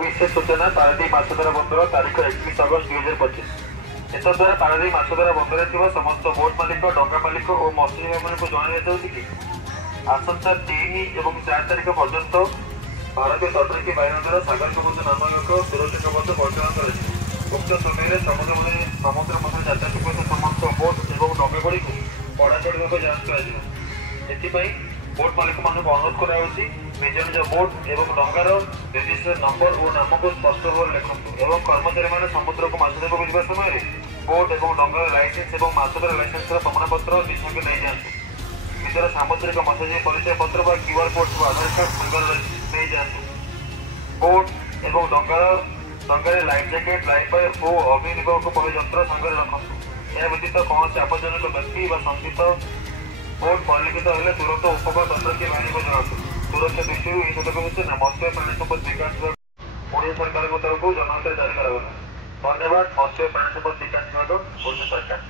विशेष सूचना पारादीप माछधरा बंदर तारीख 31 अगस्त 2025। एतद्वारा पारादीप माछधरा बंदर समस्त बोट मालिक डंगा मालिक और मत्स्यजीवी मान जन कि आसंता 3 और 4 तारीख पर्यंत भारतीय तटरक्षी बाहिनी द्वारा सागर समुद्र नामक सुरक्षा कवच परिचालन कर उक्त समय समुद्र मध्य यात्रा समस्त बोट और डंगा गुड़ी पड़ाचढ़ा जांच कर बोट मालिक मान अनुरोध कर निज निज बोट और डंगार रजिस्ट्रेशन नंबर और नाम को स्पष्ट भाव लिखु और कर्मचारी मैंने समुद्र को माछ धरने जा समय बोट और डंगार लाइसेंस और माछ धरा लाइसेंस प्रमाणपत्र संगे नहीं जातु निजर सामुद्रिक मत्स्यजीवी परिचय पत्र क्यूआर कोड आधार कार्ड संगे नहीं जातु बोट और Dangar life jacket life pipe और अग्नि निर्वापक यंत्र संगे रखु। यह व्यतीत कौन आपत्तिजनक व्यक्ति संदिग्ध बोट परिलिखित हेल्ले तुरंत उपकूल तटरक्षी बाहिनी को जनातु। सुरक्षा दृष्टि यह सतर्क सूचना मत्स्य प्राणी संपद विकास विभाग ओडिशा सरकार तरफ जनहित जारी करा। धन्यवाद। मत्स्य प्राणी संपद विकास विभाग ओडिशा सरकार।